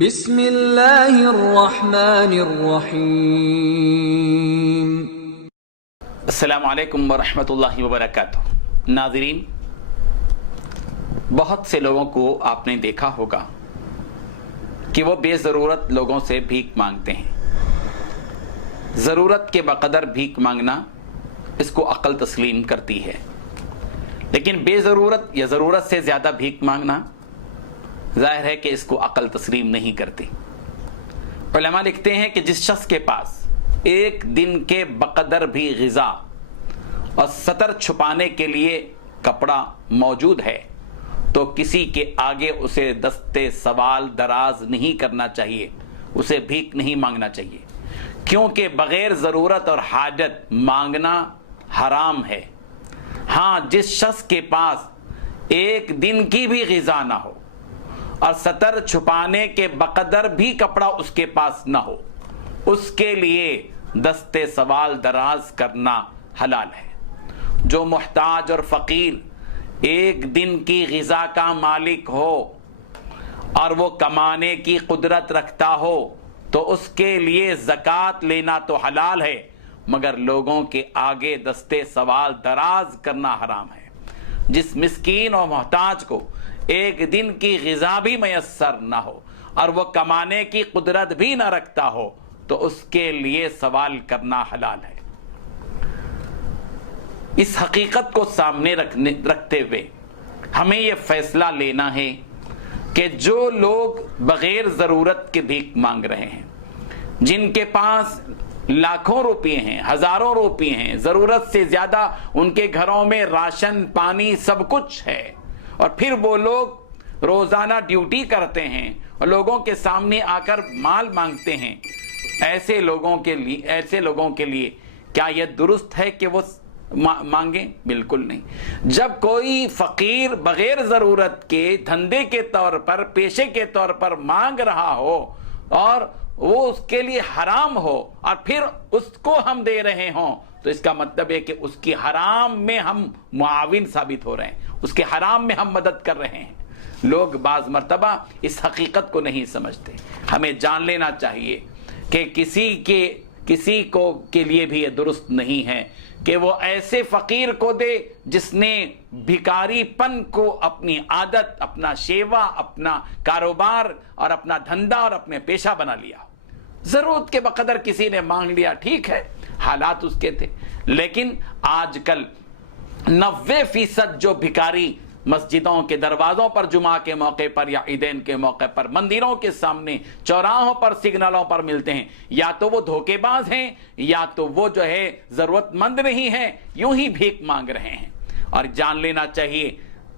بسم اللہ الرحمن الرحیم۔ السلام علیکم ورحمۃ اللہ وبرکاتہ۔ ناظرین، بہت سے لوگوں کو آپ نے دیکھا ہوگا کہ وہ بے ضرورت لوگوں سے بھیک مانگتے ہیں۔ ضرورت کے بقدر بھیک مانگنا اس کو عقل تسلیم کرتی ہے، لیکن بے ضرورت یا ضرورت سے زیادہ بھیک مانگنا ظاہر ہے کہ اس کو عقل تسلیم نہیں کرتی۔ علماء لکھتے ہیں کہ جس شخص کے پاس ایک دن کے بقدر بھی غذا اور سطر چھپانے کے لیے کپڑا موجود ہے تو کسی کے آگے اسے دستے سوال دراز نہیں کرنا چاہیے، اسے بھیک نہیں مانگنا چاہیے، کیونکہ بغیر ضرورت اور حاجت مانگنا حرام ہے۔ ہاں، جس شخص کے پاس ایک دن کی بھی غذا نہ ہو اور سطر چھپانے کے بقدر بھی کپڑا اس کے پاس نہ ہو، اس کے لیے دستے سوال دراز کرنا حلال ہے۔ جو محتاج اور فقیر ایک دن کی غذا کا مالک ہو اور وہ کمانے کی قدرت رکھتا ہو تو اس کے لیے زکوٰۃ لینا تو حلال ہے، مگر لوگوں کے آگے دستے سوال دراز کرنا حرام ہے۔ جس مسکین اور محتاج کو ایک دن کی غذا بھی میسر نہ ہو اور وہ کمانے کی قدرت بھی نہ رکھتا ہو تو اس کے لیے سوال کرنا حلال ہے۔ اس حقیقت کو سامنے رکھتے ہوئے ہمیں یہ فیصلہ لینا ہے کہ جو لوگ بغیر ضرورت کے بھیک مانگ رہے ہیں، جن کے پاس لاکھوں روپے ہیں، ہزاروں روپے ہیں، ضرورت سے زیادہ ان کے گھروں میں راشن پانی سب کچھ ہے، اور پھر وہ لوگ روزانہ ڈیوٹی کرتے ہیں اور لوگوں کے سامنے آ کر مال مانگتے ہیں، ایسے لوگوں کے لیے کیا یہ درست ہے کہ وہ مانگیں؟ بالکل نہیں۔ جب کوئی فقیر بغیر ضرورت کے دھندے کے طور پر، پیشے کے طور پر مانگ رہا ہو اور وہ اس کے لیے حرام ہو اور پھر اس کو ہم دے رہے ہوں تو اس کا مطلب ہے کہ اس کی حرام میں ہم معاون ثابت ہو رہے ہیں، اس کے حرام میں ہم مدد کر رہے ہیں۔ لوگ بعض مرتبہ اس حقیقت کو نہیں سمجھتے۔ ہمیں جان لینا چاہیے کہ کسی کو کے لیے بھی یہ درست نہیں ہے کہ وہ ایسے فقیر کو دے جس نے بھکاری پن کو اپنی عادت، اپنا شیوا، اپنا کاروبار اور اپنا دھندا اور اپنے پیشہ بنا لیا۔ ضرورت کے بقدر کسی نے مانگ لیا، ٹھیک ہے، حالات اس کے تھے، لیکن آج کل 90% جو بھکاری مسجدوں کے دروازوں پر جمعہ کے موقع پر یا عیدین کے موقع پر، مندروں کے سامنے، چوراہوں پر، سگنلوں پر ملتے ہیں، یا تو وہ دھوکے باز ہیں یا تو وہ جو ہے ضرورت مند نہیں ہیں، یوں ہی بھیک مانگ رہے ہیں۔ اور جان لینا چاہیے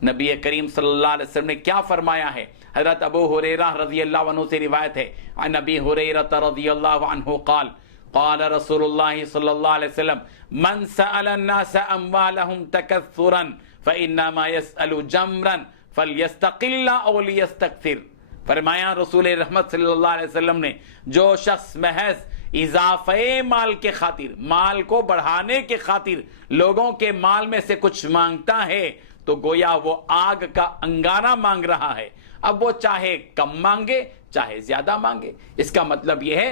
نبی کریم صلی اللہ علیہ وسلم نے کیا فرمایا ہے۔ حضرت ابو ہریرہ رضی اللہ عنہ سے روایت ہے، عن ابی ہریرہ رضی اللہ عنہ قال قال رسول اللہ صلی اللہ علیہ وسلم من سأل الناس اموالهم تکثرا فإنما يسأل جمرا فليستقل او ليستكثر۔ فرمایا رسول رحمت صلی اللہ علیہ وسلم نے، جو شخص محض اضافے مال کے خاطر، مال کو بڑھانے کے خاطر لوگوں کے مال میں سے کچھ مانگتا ہے تو گویا وہ آگ کا انگارہ مانگ رہا ہے۔ اب وہ چاہے کم مانگے چاہے زیادہ مانگے، اس کا مطلب یہ ہے،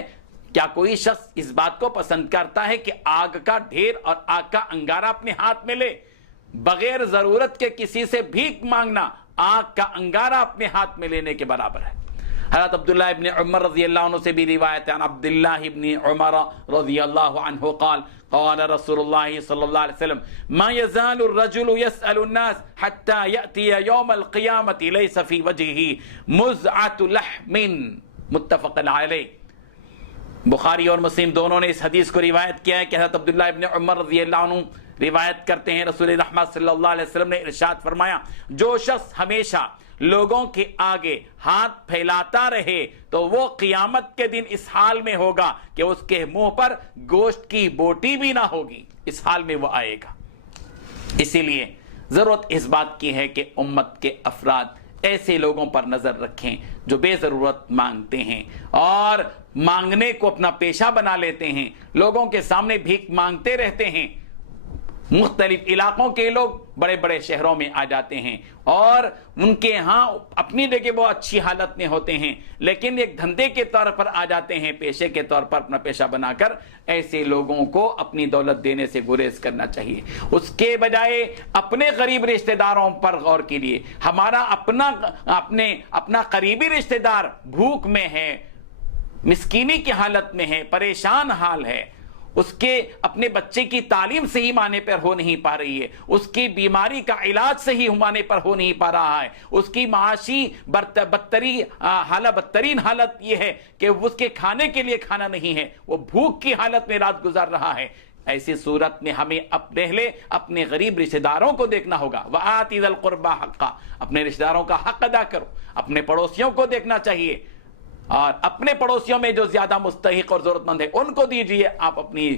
کیا کوئی شخص اس بات کو پسند کرتا ہے کہ آگ کا ڈھیر اور آگ کا انگارہ اپنے ہاتھ میں لے؟ بغیر ضرورت کے کسی سے بھیک مانگنا آگ کا انگارہ اپنے ہاتھ میں لینے کے برابر ہے۔ حضرت عبداللہ ابن عمر رضی اللہ عنہ سے بھی روایت ہے، عن عبداللہ ابن عمر رضی اللہ عنہ قال قال رسول اللہ صلی اللہ علیہ وسلم ما يزال الرجل يسأل الناس حتى يأتي يوم القيامة ليس في وجهه مزعة لحم، متفق علیہ۔ بخاری اور مسلم دونوں نے اس حدیث کو روایت کیا ہے کہ حضرت عبداللہ ابن عمر رضی اللہ عنہ روایت کرتے ہیں، رسول رحمت صلی اللہ علیہ وسلم نے ارشاد فرمایا، جو شخص ہمیشہ لوگوں کے آگے ہاتھ پھیلاتا رہے تو وہ قیامت کے دن اس حال میں ہوگا کہ اس کے منہ پر گوشت کی بوٹی بھی نہ ہوگی، اس حال میں وہ آئے گا۔ اسی لیے ضرورت اس بات کی ہے کہ امت کے افراد ایسے لوگوں پر نظر رکھیں جو بے ضرورت مانگتے ہیں اور مانگنے کو اپنا پیشہ بنا لیتے ہیں، لوگوں کے سامنے بھیک مانگتے رہتے ہیں۔ مختلف علاقوں کے لوگ بڑے بڑے شہروں میں آ جاتے ہیں اور ان کے ہاں اپنی جگہ وہ اچھی حالت میں ہوتے ہیں، لیکن ایک دھندے کے طور پر آ جاتے ہیں، پیشے کے طور پر اپنا پیشہ بنا کر۔ ایسے لوگوں کو اپنی دولت دینے سے گریز کرنا چاہیے، اس کے بجائے اپنے قریب رشتہ داروں پر غور کیجیے۔ ہمارا اپنا قریبی رشتہ دار بھوک میں ہے، مسکینی کی حالت میں ہے، پریشان حال ہے، اس کے اپنے بچے کی تعلیم صحیح معنی پر ہو نہیں پا رہی ہے، اس کی بیماری کا علاج صحیح معنی پر ہو نہیں پا رہا ہے، اس کی معاشی بدترین حالت یہ ہے کہ اس کے کھانے کے لیے کھانا نہیں ہے، وہ بھوک کی حالت میں رات گزار رہا ہے۔ ایسی صورت میں ہمیں پہلے اپنے غریب رشتہ داروں کو دیکھنا ہوگا۔ وَآتِ ذَا الْقُرْبَى حَقًّا، اپنے رشتہ داروں کا حق ادا کرو، اپنے پڑوسیوں کو دیکھنا چاہیے، اور اپنے پڑوسیوں میں جو زیادہ مستحق اور ضرورت مند ہے ان کو دیجیے۔ آپ اپنی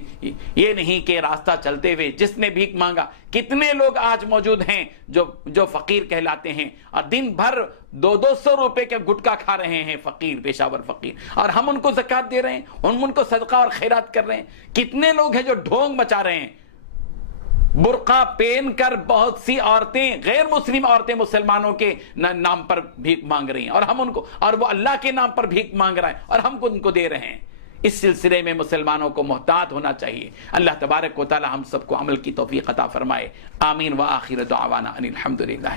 یہ نہیں کہ راستہ چلتے ہوئے جس نے بھیک مانگا، کتنے لوگ آج موجود ہیں جو فقیر کہلاتے ہیں اور دن بھر 200 روپے کے گٹکا کھا رہے ہیں، فقیر، پیشاور فقیر، اور ہم ان کو زکوٰۃ دے رہے ہیں، ہم ان کو صدقہ اور خیرات کر رہے ہیں۔ کتنے لوگ ہیں جو ڈھونگ مچا رہے ہیں، برقع پہن کر بہت سی عورتیں، غیر مسلم عورتیں مسلمانوں کے نام پر بھیک مانگ رہی ہیں، اور ہم ان کو، اور وہ اللہ کے نام پر بھیک مانگ رہا ہے اور ہم کو ان کو دے رہے ہیں۔ اس سلسلے میں مسلمانوں کو محتاط ہونا چاہیے۔ اللہ تبارک و تعالی ہم سب کو عمل کی توفیق عطا فرمائے۔ آمین۔ وآخر دعوانا ان الحمد للہ۔